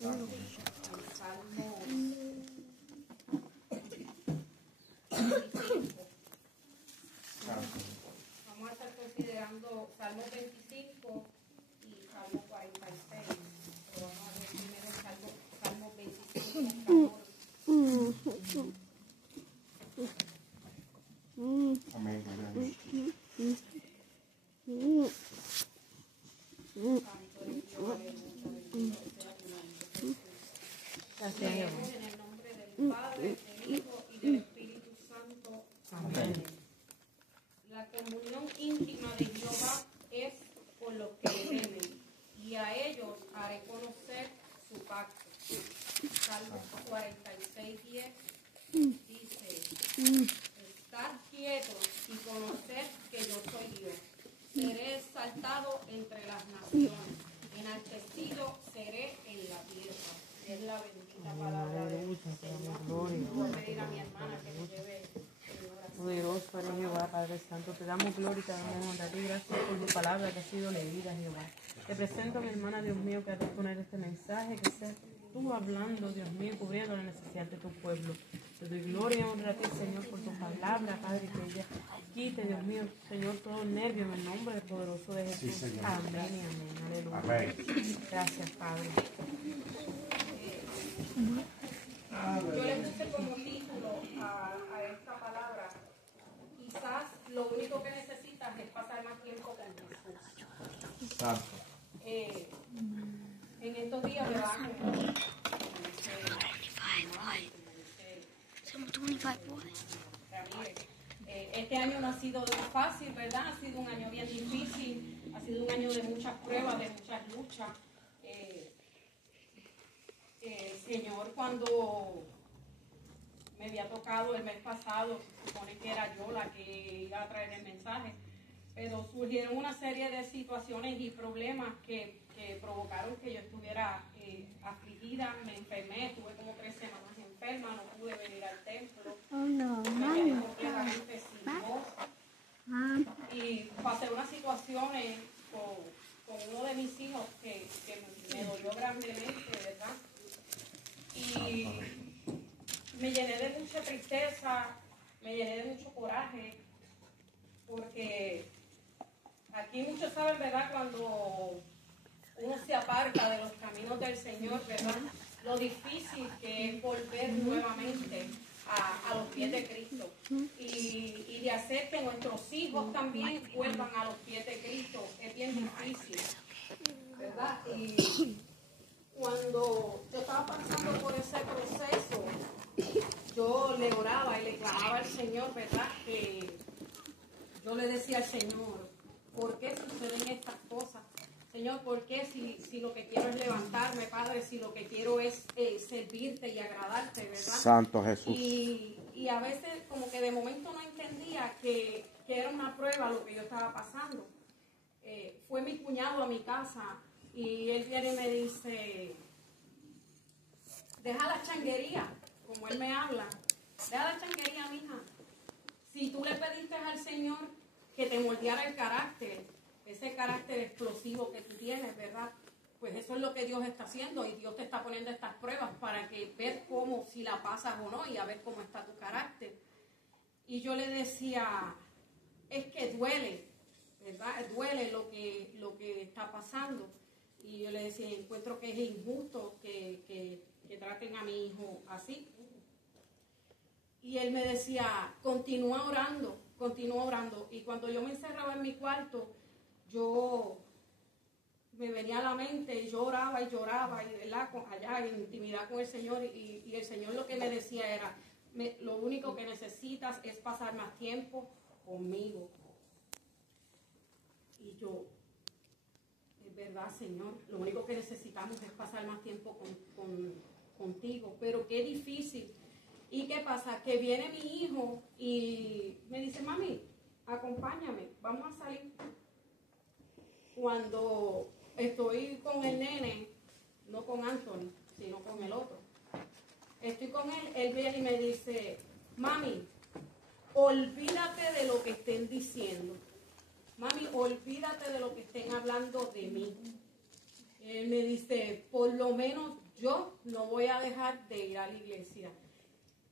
Salmo 25. Vamos a estar considerando Salmo 25 y Salmo 46. Pero vamos a ver primero Salmo 25. Amén. Gracias, en el nombre del Padre, del Hijo y del Espíritu Santo. Amén. La comunión íntima de Jehová es con los que le temen, y a ellos haré conocer su pacto. Salmo 46:10 dice: Estad quietos y conoced que yo soy Dios. Seré exaltado entre las naciones, enaltecido seré en la tierra. Es la bendita palabra de Dios. Voy a pedir a mi hermana que me lleve. Poderoso eres Jehová, Padre Santo, te damos gloria y te damos honra y gracias por tu palabra que ha sido leída, Jehová. Te presento a mi hermana, Dios mío, que ha de exponer este mensaje, que seas tú hablando, Dios mío, cubriendo la necesidad de tu pueblo. Te doy gloria y honra a ti, Señor, por tu palabra, Padre, que ella quite, Dios mío, Señor, todo nervio en el nombre del poderoso de Jesús. Sí, amén y amén. Aleluya. Amén. Gracias, Padre. Yo le puse como título a esta palabra: quizás lo único que necesitas es pasar más tiempo con Jesús. Exacto. En estos días, ¿verdad? Este año no ha sido fácil, ¿verdad? Ha sido un año bien difícil, ha sido un año de muchas pruebas, de muchas luchas. El Señor, cuando me había tocado el mes pasado, se supone que era yo la que iba a traer el mensaje, pero surgieron una serie de situaciones y problemas que provocaron que yo estuviera afligida, me enfermé, estuve como 3 semanas enferma, no pude venir al templo, me quedé completamente sin voz, y pasé unas situaciones con uno de mis hijos que me dolió grandemente, ¿verdad? Y me llené de mucha tristeza, me llené de mucho coraje, porque aquí muchos saben, ¿verdad?, cuando uno se aparta de los caminos del Señor, ¿verdad?, lo difícil que es volver nuevamente a los pies de Cristo y de hacer que nuestros hijos también vuelvan a los pies de Cristo. Es bien difícil, ¿verdad? Y cuando yo estaba pasando por ese proceso, yo le oraba y le clamaba al Señor, ¿verdad? Que yo le decía al Señor: ¿por qué suceden estas cosas? Señor, ¿por qué si lo que quiero es levantarme, Padre? Si lo que quiero es servirte y agradarte, ¿verdad? Santo Jesús. Y a veces como que de momento no entendía que era una prueba lo que yo estaba pasando. Fue mi cuñado a mi casa y él viene y me dice: deja la changuería, como él me habla, deja la changuería, mija. Si tú le pediste al Señor que te moldeara el carácter, ese carácter explosivo que tú tienes, ¿verdad? Pues eso es lo que Dios está haciendo, y Dios te está poniendo estas pruebas para que ver cómo, si la pasas o no, y a ver cómo está tu carácter. Y yo le decía: es que duele, ¿verdad? Duele lo que está pasando. Y yo le decía: encuentro que es injusto que traten a mi hijo así. Y él me decía: continúa orando. Y cuando yo me encerraba en mi cuarto, yo me venía a la mente y yo oraba, y ¿verdad?, allá en intimidad con el Señor, y el Señor lo que me decía era: lo único que necesitas es pasar más tiempo conmigo. Y yo: es verdad, Señor, lo único que necesitamos es pasar más tiempo contigo, pero qué difícil. ¿Y qué pasa? Que viene mi hijo y me dice: mami, acompáñame, vamos a salir. Cuando estoy con el nene, no con Anthony, sino con el otro, estoy con él viene y me dice: mami, olvídate de lo que estén diciendo. Mami, olvídate de lo que estén hablando de mí. Él me dice: por lo menos yo no voy a dejar de ir a la iglesia.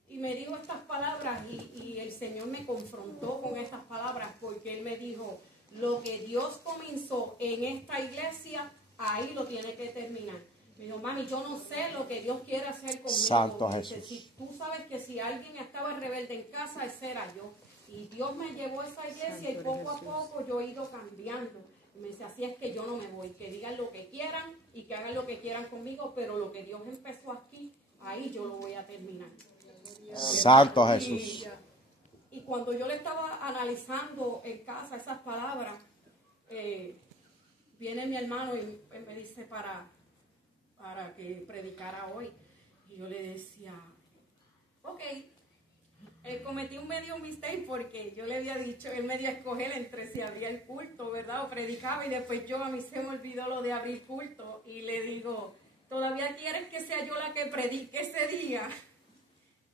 Y me dijo estas palabras y el Señor me confrontó con estas palabras porque Él me dijo, lo que Dios comenzó en esta iglesia, ahí lo tiene que terminar. Me dijo, mami, yo no sé lo que Dios quiere hacer conmigo. Santo Dice, Jesús. si tú sabes que si alguien estaba rebelde en casa, ese era yo. Y Dios me llevó a esa iglesia y poco a poco yo he ido cambiando. Y me dice, así es que yo no me voy, que digan lo que quieran y que hagan lo que quieran conmigo, pero lo que Dios empezó aquí, ahí yo lo voy a terminar. Santo Jesús. Y cuando yo le estaba analizando en casa esas palabras, viene mi hermano y me dice para que predicara hoy. Y yo le decía, ok, cometí un medio mistake porque yo le había dicho, él me dio a escoger entre si abría el culto, ¿verdad? O predicaba, y después a mí se me olvidó lo de abrir culto. Y le digo, ¿todavía quieres que sea yo la que predique ese día?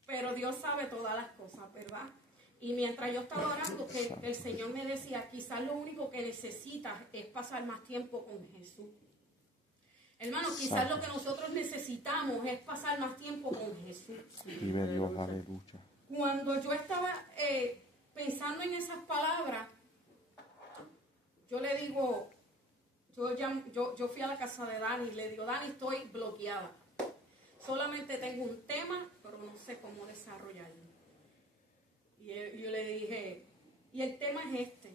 Pero Dios sabe todas las cosas, ¿verdad? Y mientras yo estaba orando, que el Señor me decía, quizás lo único que necesitas es pasar más tiempo con Jesús. Hermano, quizás lo que nosotros necesitamos es pasar más tiempo con Jesús. Vive Dios, aleluya. Cuando yo estaba pensando en esas palabras, yo le digo, yo fui a la casa de Dani y le digo, Dani, estoy bloqueada. Solamente tengo un tema, pero no sé cómo desarrollarlo. Y yo le dije, y el tema es este.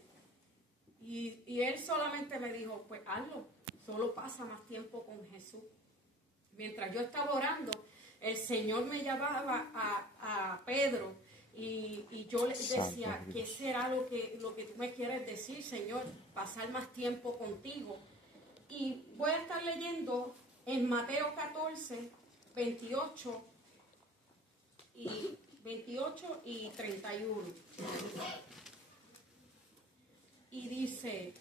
Y él solamente me dijo, pues hazlo, solo pasa más tiempo con Jesús. Mientras yo estaba orando, el Señor me llamaba a Pedro y yo le decía, ¿qué será lo que tú me quieres decir, Señor? Pasar más tiempo contigo. Y voy a estar leyendo en Mateo 14, 28 y 31. Y dice,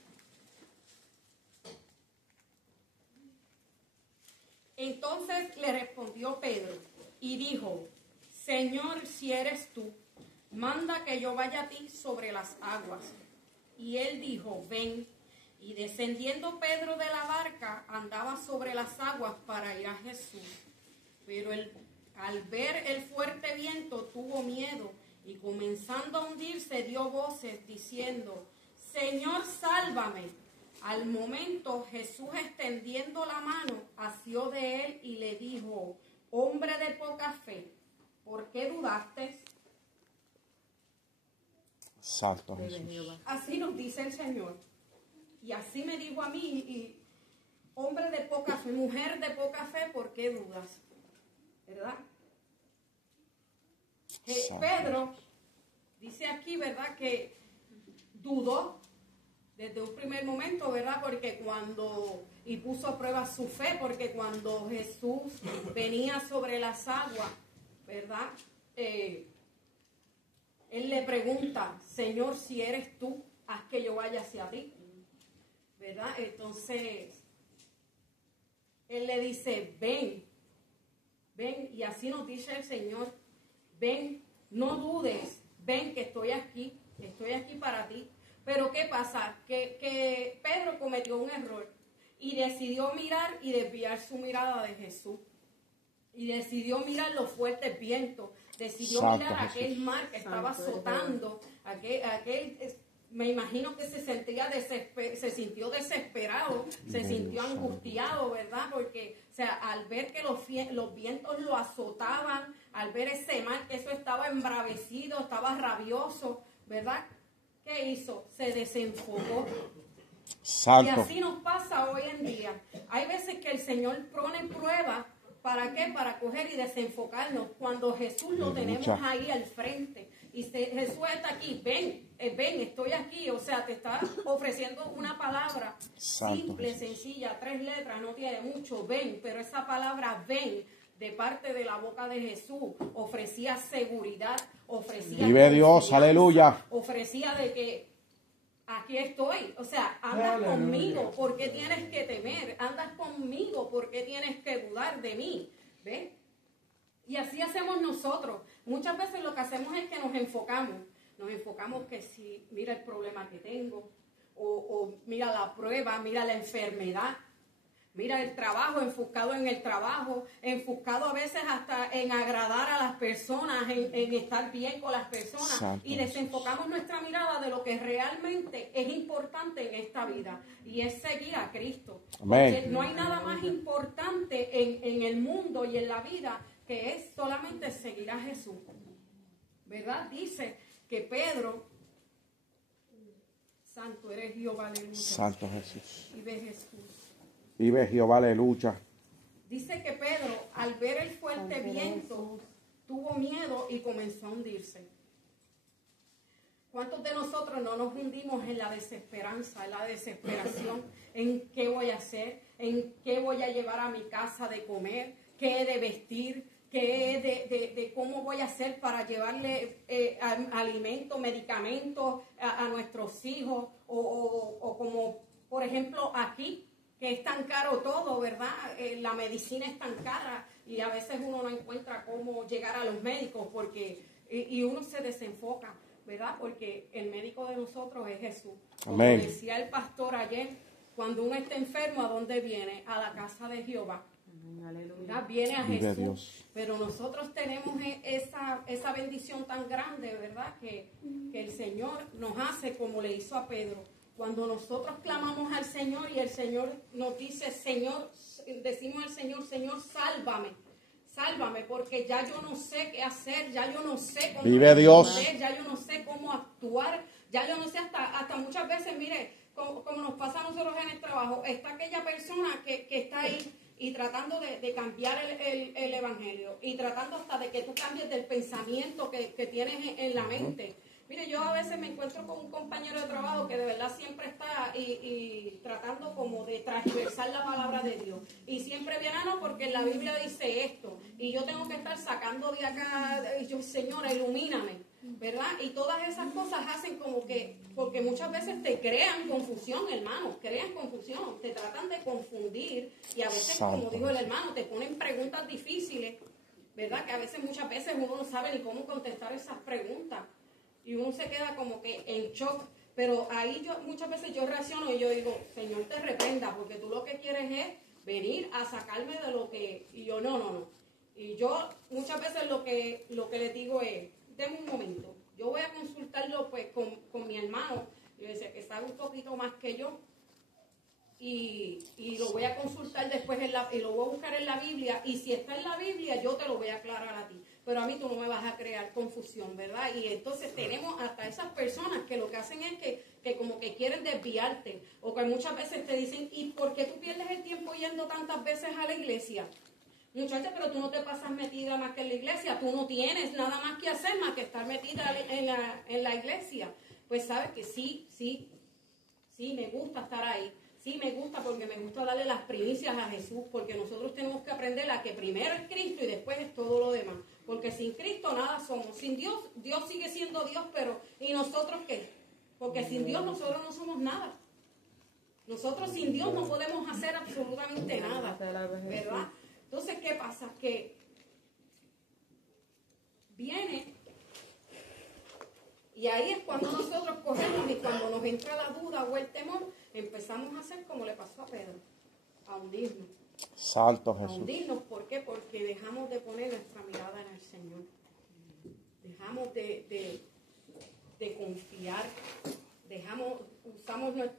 entonces le respondió Pedro y dijo, Señor, si eres tú, manda que yo vaya a ti sobre las aguas. Y él dijo, ven. Y descendiendo Pedro de la barca, andaba sobre las aguas para ir a Jesús. Pero al ver el fuerte viento tuvo miedo y comenzando a hundirse dio voces diciendo, Señor, sálvame. Al momento Jesús extendiendo la mano asió de él y le dijo, hombre de poca fe, ¿por qué dudaste? Santo Jesús. Así nos dice el Señor. Y así me dijo a mí, y hombre de poca fe, mujer de poca fe, ¿por qué dudas? ¿Verdad? Pedro dice aquí, ¿verdad? Que dudó desde un primer momento, ¿verdad? Porque y puso a prueba su fe, porque cuando Jesús venía sobre las aguas, ¿verdad? Él le pregunta, Señor, si eres tú, haz que yo vaya hacia ti, ¿verdad? Entonces, Él le dice, ven, y así nos dice el Señor, ven, no dudes, ven que estoy aquí para ti. Pero ¿qué pasa? Que Pedro cometió un error y decidió mirar y desviar su mirada de Jesús. Y decidió mirar los fuertes vientos, decidió mirar aquel mar que estaba azotando, me imagino que se sintió desesperado, se sintió angustiado, ¿verdad? Porque, o sea, al ver que los vientos lo azotaban, al ver ese mar, que eso estaba embravecido, estaba rabioso, ¿verdad? ¿Qué hizo? Se desenfocó. Santo. Y así nos pasa hoy en día. Hay veces que el Señor pone pruebas, ¿para qué? Para coger y desenfocarnos. Cuando Jesús lo tenemos ahí al frente. Y Jesús está aquí, ven, estoy aquí. O sea, te está ofreciendo una palabra simple, sencilla, 3 letras, no tiene mucho, ven. Pero esa palabra ven, de parte de la boca de Jesús, ofrecía seguridad, ofrecía... Vive Dios, aleluya. Ofrecía de que aquí estoy. O sea, andas conmigo, ¿por qué tienes que temer? Andas conmigo, ¿por qué tienes que dudar de mí? ¿Ves? Y así hacemos nosotros. Muchas veces lo que hacemos es que nos enfocamos. Nos enfocamos que si, mira el problema que tengo, o mira la prueba, mira la enfermedad. Mira, el trabajo, enfocado en el trabajo, enfocado a veces hasta en agradar a las personas, en estar bien con las personas. Santo Y desenfocamos nuestra mirada de lo que realmente es importante en esta vida. Y es seguir a Cristo. Amén. Porque no hay nada más importante en el mundo y en la vida que es solamente seguir a Jesús. ¿Verdad? Dice que Pedro, santo eres Jehová, aleluya. Santo Jesús. Y ve Jesús. Vive Jehová, aleluya. Dice que Pedro, al ver el fuerte viento, tuvo miedo y comenzó a hundirse. ¿Cuántos de nosotros no nos hundimos en la desesperanza, en la desesperación? ¿En qué voy a hacer? ¿En qué voy a llevar a mi casa de comer? ¿Qué he de vestir? ¿Qué he de cómo voy a hacer para llevarle alimento, medicamentos a nuestros hijos? O como, por ejemplo, aquí, que es tan caro todo, ¿verdad? La medicina es tan cara y a veces uno no encuentra cómo llegar a los médicos porque y uno se desenfoca, ¿verdad? Porque el médico de nosotros es Jesús. Como Amén. decía el pastor ayer, cuando uno está enfermo, ¿a dónde viene? A la casa de Jehová. ¿Verdad? Viene a Vive Jesús. Dios. Pero nosotros tenemos esa bendición tan grande, ¿verdad? Que el Señor nos hace como le hizo a Pedro. Cuando nosotros clamamos al Señor y el Señor nos dice, Señor, decimos al Señor, Señor, sálvame, sálvame, porque ya yo no sé qué hacer, ya yo no sé cómo Vive Dios. responder, ya yo no sé cómo actuar, ya yo no sé hasta muchas veces, mire, como nos pasa a nosotros en el trabajo, está aquella persona que está ahí y tratando de cambiar el evangelio y tratando hasta de que tú cambies del pensamiento que tienes en la mente. Mire, yo a veces me encuentro con un compañero de trabajo que de verdad siempre está y tratando como de transversar la palabra de Dios. Y siempre viene, no, porque la Biblia dice esto. Y yo tengo que estar sacando de acá, y yo, Señora, ilumíname, ¿verdad? Y todas esas cosas hacen como que, porque muchas veces te crean confusión, hermano, crean confusión, te tratan de confundir. Y a veces, como Santo dijo el hermano, te ponen preguntas difíciles, ¿verdad? Que a veces, muchas veces uno no sabe ni cómo contestar esas preguntas. Y uno se queda como que en shock. Pero ahí muchas veces yo reacciono y yo digo, Señor, te reprenda, porque tú lo que quieres es venir a sacarme de lo que... Y yo, no. Y yo muchas veces lo que les digo es, denme un momento. Yo voy a consultarlo pues con mi hermano, yo decía que sabe un poquito más que yo. Y lo voy a consultar después y lo voy a buscar en la Biblia. Y si está en la Biblia, yo te lo voy a aclarar a ti. Pero a mí tú no me vas a crear confusión, ¿verdad? Y entonces tenemos hasta esas personas que lo que hacen es que como que quieren desviarte. O que muchas veces te dicen, ¿y por qué tú pierdes el tiempo yendo tantas veces a la iglesia? Muchacha, pero tú no te pasas metida más que en la iglesia. Tú no tienes nada más que hacer más que estar metida en la iglesia. Pues sabes que sí, me gusta estar ahí. Sí, me gusta porque me gusta darle las primicias a Jesús, porque nosotros tenemos que aprender a que primero es Cristo y después es todo lo demás. Porque sin Cristo nada somos. Sin Dios, Dios sigue siendo Dios, pero ¿y nosotros qué? Porque sin Dios nosotros no somos nada. Nosotros sin Dios no podemos hacer absolutamente nada, ¿verdad? Entonces, ¿qué pasa? Que viene y ahí es cuando nosotros cogemos y cuando nos entra la duda o el temor, empezamos a hacer como le pasó a Pedro, a hundirnos. Santo A Jesús. hundirnos, ¿por qué? Porque dejamos de poner nuestra mirada en el Señor. Dejamos de confiar.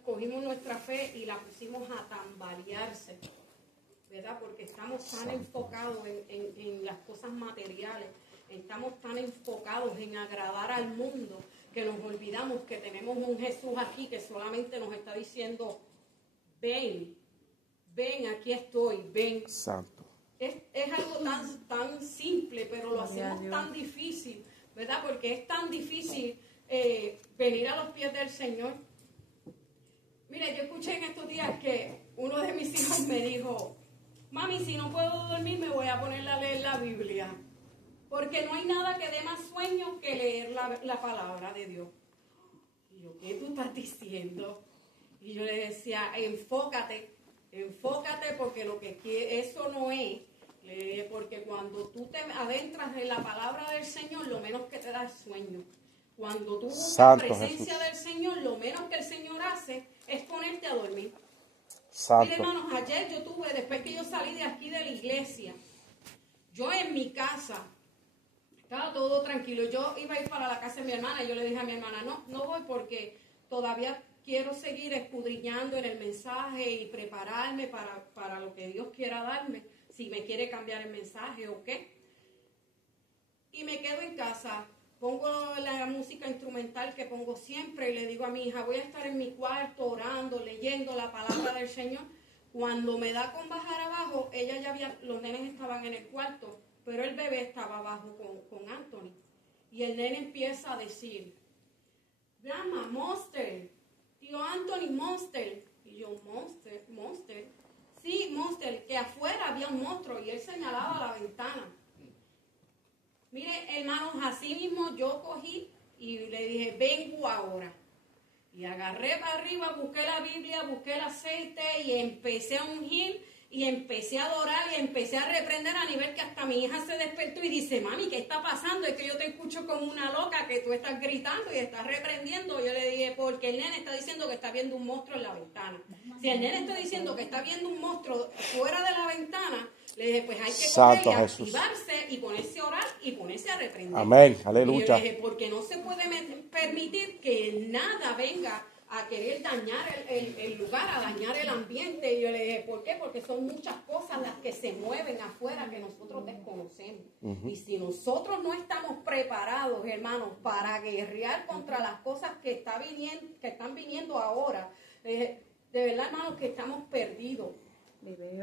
Cogimos nuestra fe y la pusimos a tambalearse, ¿verdad? Porque estamos tan enfocados en las cosas materiales, estamos tan enfocados en agradar al mundo que nos olvidamos que tenemos un Jesús aquí que solamente nos está diciendo, ven, aquí estoy, ven. Santo. Es algo tan simple, pero lo hacemos tan difícil, ¿verdad? Porque es tan difícil venir a los pies del Señor. Mira, yo escuché en estos días que uno de mis hijos me dijo, mami, si no puedo dormir me voy a poner a leer la Biblia. Porque no hay nada que dé más sueño que leer la palabra de Dios. Y yo, ¿qué tú estás diciendo? Y yo le decía, enfócate, porque lo que eso no es. Porque cuando tú te adentras en la palabra del Señor, lo menos que te da es sueño. Cuando tú buscas Santo presencia Jesús. del Señor, lo menos que el Señor hace es ponerte a dormir. Santo. Mire, hermanos, ayer yo tuve, después que yo salí de aquí de la iglesia, yo en mi casa, estaba todo tranquilo. Yo iba a ir para la casa de mi hermana y yo le dije a mi hermana, no voy porque todavía quiero seguir escudriñando en el mensaje y prepararme para lo que Dios quiera darme, si me quiere cambiar el mensaje o qué. Y me quedo en casa, pongo la música instrumental que pongo siempre y le digo a mi hija, voy a estar en mi cuarto orando, leyendo la palabra del Señor. Cuando me da con bajar abajo, los nenes estaban en el cuarto, pero el bebé estaba abajo con Anthony. Y el nene empieza a decir, Grandma, Monster, tío Anthony, Monster. Y yo, Monster. Sí, Monster, que afuera había un monstruo y él señalaba la ventana. Mire, hermanos, así mismo yo cogí y le dije, vengo ahora. Y agarré para arriba, busqué la Biblia, busqué el aceite y empecé a ungir y empecé a adorar y empecé a reprender a nivel que hasta mi hija se despertó y dice, mami, ¿qué está pasando? Es que yo te escucho como una loca que tú estás gritando y estás reprendiendo. Yo le dije, porque el nene está diciendo que está viendo un monstruo en la ventana. Si el nene está diciendo que está viendo un monstruo fuera de la ventana, le dije, pues hay que Santo correr y Jesús. activarse y ponerse a orar y ponerse a reprender. Amén, Y aleluya. yo le dije, porque no se puede permitir que nada venga a querer dañar el lugar, a dañar el ambiente. Y yo le dije, ¿por qué? Porque son muchas cosas las que se mueven afuera que nosotros desconocemos. Y si nosotros no estamos preparados, hermanos, para guerrear contra las cosas que están viniendo ahora, de verdad, hermanos, que estamos perdidos.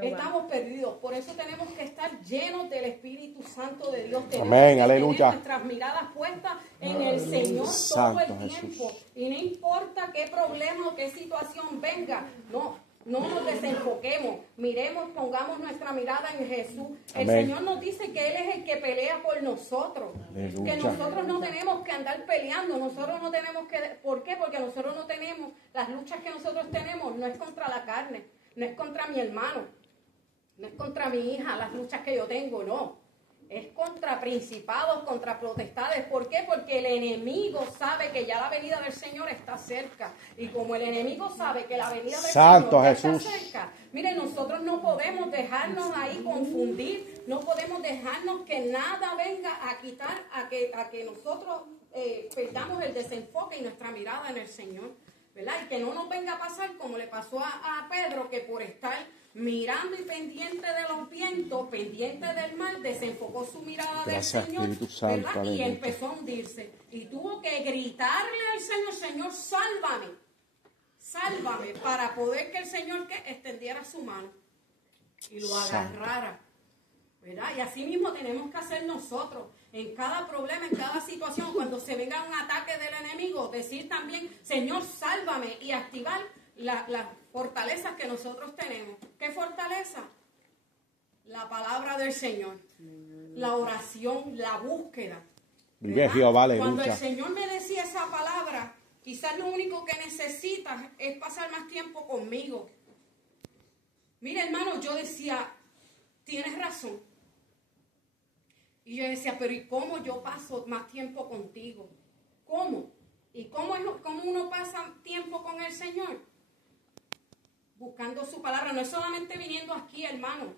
Estamos perdidos, por eso tenemos que estar llenos del Espíritu Santo de Dios. Amén, aleluya. Tener nuestras miradas puestas en el Señor todo el Santo tiempo. Jesús. Y no importa qué problema o qué situación venga, no nos desenfoquemos. Miremos, pongamos nuestra mirada en Jesús. El Amén. Señor nos dice que Él es el que pelea por nosotros. Aleluya. Que nosotros no tenemos que andar peleando. Nosotros no tenemos que... ¿Por qué? Porque nosotros no tenemos... Las luchas que nosotros tenemos no es contra la carne. No es contra mi hermano, no es contra mi hija, las luchas que yo tengo, no. Es contra principados, contra potestades. ¿Por qué? Porque el enemigo sabe que ya la venida del Señor está cerca. Y como el enemigo sabe que la venida del Santo Señor ya Jesús. está cerca, miren, nosotros no podemos dejarnos ahí confundir, no podemos dejarnos que nada venga a quitar, a que nosotros perdamos el desenfoque y nuestra mirada en el Señor. ¿Verdad? Y que no nos venga a pasar como le pasó a Pedro, que por estar mirando y pendiente de los vientos, pendiente del mar, desenfocó su mirada Gracias, del Señor, Espíritu Santo, ¿verdad? Y aleluya. empezó a hundirse. Y tuvo que gritarle al Señor, Señor, sálvame, sálvame, para poder que el Señor que extendiera su mano y lo agarrara. ¿Verdad? Y así mismo tenemos que hacer nosotros. En cada problema, en cada situación, cuando se venga un ataque del enemigo, decir también, Señor, sálvame, y activar las fortalezas que nosotros tenemos. ¿Qué fortaleza? La palabra del Señor, la oración, la búsqueda. Vive Jehová, Cuando el aleluya. Señor me decía esa palabra, quizás lo único que necesitas es pasar más tiempo conmigo. Mira, hermano, yo decía, tienes razón. Y yo decía, pero ¿y cómo yo paso más tiempo contigo? ¿Cómo? ¿Y cómo uno pasa tiempo con el Señor? Buscando su palabra. No es solamente viniendo aquí, hermano.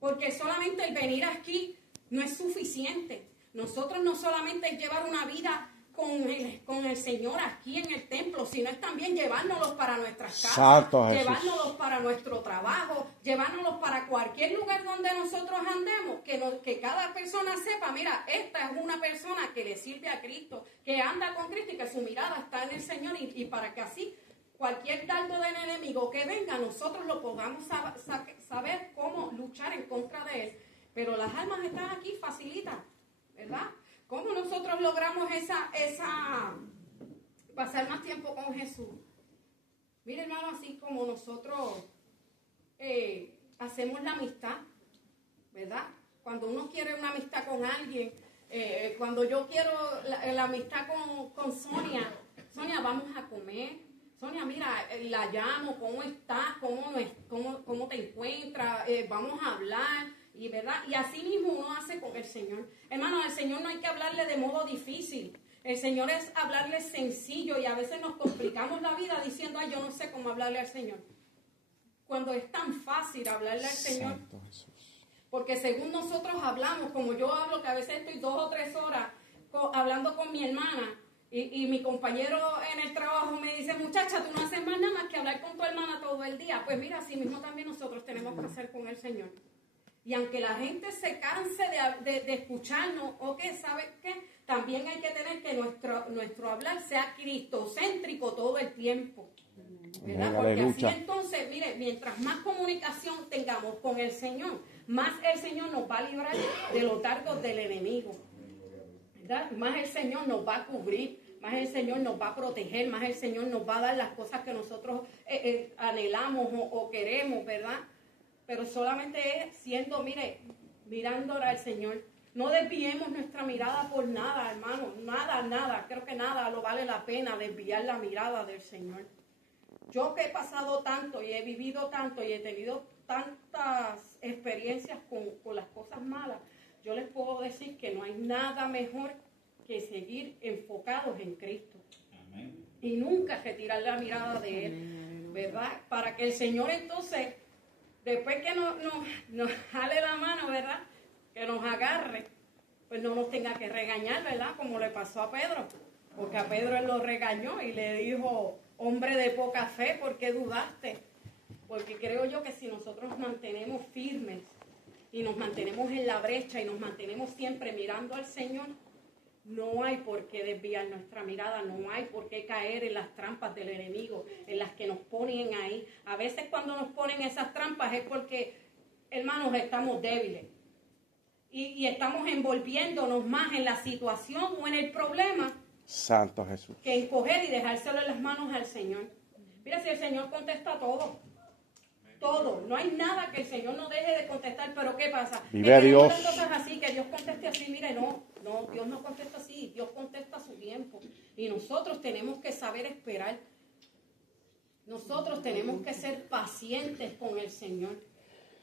Porque solamente el venir aquí no es suficiente. Nosotros no solamente es llevar una vida con el Señor aquí en el templo, sino es también llevárnoslos para nuestras casas, Santo Jesús. llevárnoslos para nuestro trabajo, llevárnoslos para cualquier lugar donde nosotros andemos, que cada persona sepa, mira, esta es una persona que le sirve a Cristo, que anda con Cristo y que su mirada está en el Señor, y para que así cualquier dardo del enemigo que venga, nosotros lo podamos saber cómo luchar en contra de él. Pero las almas están aquí facilitas, ¿verdad? ¿Cómo nosotros logramos pasar más tiempo con Jesús? Mire, hermano, así como nosotros hacemos la amistad, ¿verdad? Cuando uno quiere una amistad con alguien, cuando yo quiero la amistad con Sonia, Sonia, vamos a comer. Sonia, mira, la llamo, ¿cómo estás? ¿Cómo te encuentras? Vamos a hablar. Y verdad, y así mismo uno hace con el Señor. Hermano, al Señor no hay que hablarle de modo difícil. El Señor es hablarle sencillo, y a veces nos complicamos la vida diciendo, ay, yo no sé cómo hablarle al Señor. cuando es tan fácil hablarle al Señor. Santo Jesús. Porque según nosotros hablamos, como yo hablo, que a veces estoy 2 o 3 horas hablando con mi hermana, y mi compañero en el trabajo me dice, muchacha, tú no haces más nada más que hablar con tu hermana todo el día. Pues mira, así mismo también nosotros tenemos que hacer con el Señor. Y aunque la gente se canse de escucharnos, o que sabe qué, también hay que tener que nuestro hablar sea cristocéntrico todo el tiempo. ¿Verdad? Porque Aleluya. así entonces, mire, mientras más comunicación tengamos con el Señor, más el Señor nos va a librar de los dardos del enemigo. ¿Verdad? Más el Señor nos va a cubrir, más el Señor nos va a proteger, más el Señor nos va a dar las cosas que nosotros anhelamos o queremos, ¿verdad? Pero solamente es siendo, mire, mirándole al Señor. No desviemos nuestra mirada por nada, hermano, nada, creo que nada lo vale la pena desviar la mirada del Señor. Yo que he pasado tanto y he vivido tanto y he tenido tantas experiencias con las cosas malas, yo les puedo decir que no hay nada mejor que seguir enfocados en Cristo. Amén. Y nunca retirar la mirada de Él, ¿verdad? Para que el Señor entonces, después que nos jale la mano, ¿verdad? Que nos agarre, pues no nos tenga que regañar, ¿verdad? Como le pasó a Pedro. Porque a Pedro él lo regañó y le dijo, hombre de poca fe, ¿por qué dudaste? Porque creo yo que si nosotros nos mantenemos firmes y nos mantenemos en la brecha y nos mantenemos siempre mirando al Señor, no hay por qué desviar nuestra mirada, no hay por qué caer en las trampas del enemigo, en las que nos ponen ahí. A veces cuando nos ponen esas trampas es porque, hermanos, estamos débiles y estamos envolviéndonos más en la situación o en el problema. Santo Jesús. Que encoger y dejárselo en las manos al Señor. Mira, si el Señor contesta todo. Todo. No hay nada que el Señor no deje de contestar. Pero ¿qué pasa? Vive Dios. Cosas así, que Dios conteste así. Mire, no, Dios no contesta así. Dios contesta a su tiempo. Y nosotros tenemos que saber esperar. Nosotros tenemos que ser pacientes con el Señor.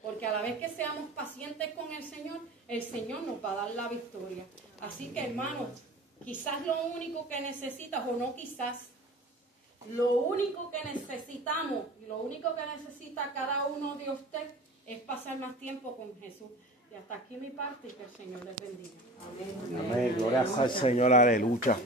Porque a la vez que seamos pacientes con el Señor nos va a dar la victoria. Así que, hermanos, quizás lo único que necesitas, o no quizás, lo único que necesitamos, lo único que necesita cada uno de ustedes es pasar más tiempo con Jesús. Y hasta aquí mi parte y que el Señor les bendiga. Amén. Amén. Gloria al Señor, aleluya.